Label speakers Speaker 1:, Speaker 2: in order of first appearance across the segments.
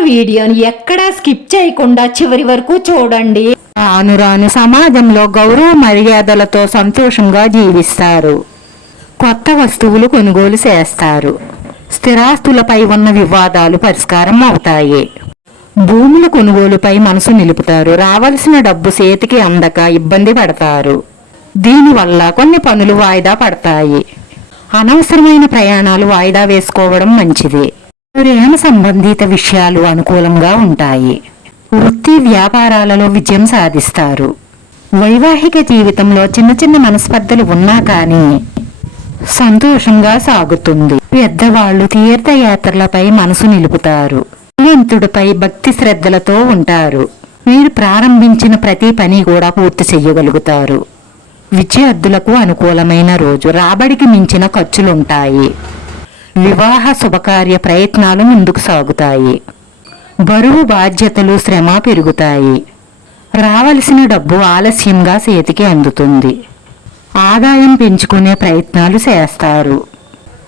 Speaker 1: వీడియోని ఎక్కడా స్కిప్ చేయకుండా చివరి వరకు చూడండి. రాను రాను సమాజంలో గౌరవ మర్యాదలతో సంతోషంగా జీవిస్తారు. కొత్త వస్తువులు కొనుగోలు చేస్తారు. స్థిరాస్తులపై ఉన్న వివాదాలు పరిష్కారం అవుతాయి. భూముల కొనుగోలుపై మనసు నిలుపుతారు. రావలసిన డబ్బు చేతికి అందక ఇబ్బంది పడతారు. దీనివల్ల కొన్ని పనులు వాయిదా పడతాయి. అనవసరమైన ప్రయాణాలు వాయిదా వేసుకోవడం మంచిది. ప్రేమ సంబంధిత విషయాలు అనుకూలంగా ఉంటాయి. వృత్తి వ్యాపారాలలో విజయం సాధిస్తారు. వైవాహిక జీవితంలో చిన్న చిన్న మనస్పర్ధలు ఉన్నా కానీ సంతోషంగా సాగుతుంది. పెద్దవాళ్ళు తీర్థయాత్రలపై మనసు నిలుపుతారు. భగవంతుడిపై భక్తి శ్రద్ధలతో ఉంటారు. వీరు ప్రారంభించిన ప్రతి పని కూడా పూర్తి చెయ్యగలుగుతారు విద్యార్థులకు అనుకూలమైన రోజు రాబడికి మించిన ఖర్చులుంటాయి. వివాహ శుభకార్య ప్రయత్నాలు ముందుకు సాగుతాయి. బరువు బాధ్యతలు శ్రమ పెరుగుతాయి. రావలసిన డబ్బు ఆలస్యంగా చేతికి అందుతుంది. ఆదాయం పెంచుకునే ప్రయత్నాలు చేస్తారు.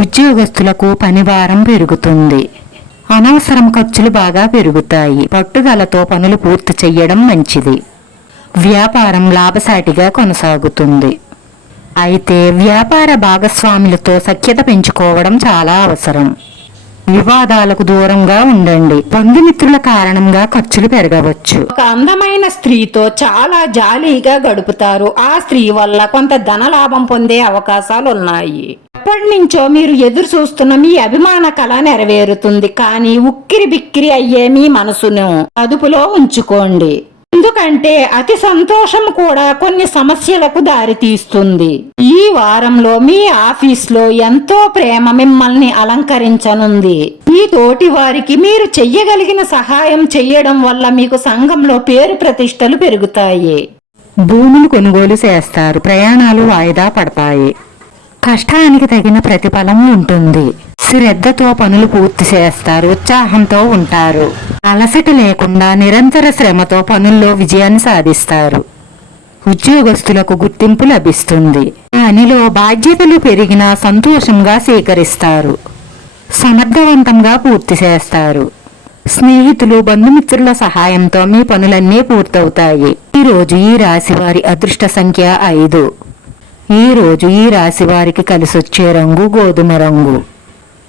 Speaker 1: ఉద్యోగస్తులకు పనిభారం పెరుగుతుంది. అనవసరం ఖర్చులు బాగా పెరుగుతాయి. పట్టుదలతో పనులు పూర్తి చేయడం మంచిది. వ్యాపారం లాభసాటిగా కొనసాగుతుంది. అయితే వ్యాపార భాగస్వాములతో సఖ్యత పెంచుకోవడం చాలా అవసరం. వివాదాలకు దూరంగా ఉండండి. బంధుమిత్రుల కారణంగా ఖర్చులు పెరగవచ్చు. ఒక అందమైన స్త్రీతో చాలా జాలీగా గడుపుతారు. ఆ స్త్రీ వల్ల కొంత ధన లాభం పొందే అవకాశాలు ఉన్నాయి ఎప్పటి నుంచో మీరు ఎదురు చూస్తున్న మీ అభిమాన కళ నెరవేరుతుంది. కానీ ఉక్కిరి బిక్కిరి అయ్యే మీ మనసును అదుపులో ఉంచుకోండి. ఎందుకంటే అతి సంతోషం కూడా కొన్ని సమస్యలకు దారితీస్తుంది. ఈ వారంలో మీ ఆఫీస్లో ఎంతో ప్రేమ మిమ్మల్ని అలంకరించనుంది. మీ తోటి వారికి మీరు చెయ్యగలిగిన సహాయం చెయ్యడం వల్ల మీకు సంఘంలో పేరు ప్రతిష్టలు పెరుగుతాయి. భూములు కొనుగోలు చేస్తారు ప్రయాణాలు వాయిదా పడతాయి. కష్టానికి తగిన ప్రతిఫలం ఉంటుంది. శ్రద్ధతో పనులు పూర్తి చేస్తారు ఉత్సాహంతో ఉంటారు. అలసట లేకుండా నిరంతర శ్రమతో పనుల్లో విజయాన్ని సాధిస్తారు. ఉద్యోగస్తులకు గుర్తింపు లభిస్తుంది. పనిలో బాధ్యతలు పెరిగినా సంతోషంగా స్వీకరిస్తారు సమర్థవంతంగా పూర్తి చేస్తారు. స్నేహితులు బంధుమిత్రుల సహాయంతో మీ పనులన్నీ పూర్తవుతాయి. ఈ రోజు ఈ రాశి వారి అదృష్ట సంఖ్య ఐదు. ఈ రోజు ఈ రాశి వారికి కలిసొచ్చే రంగు గోధుమ రంగు.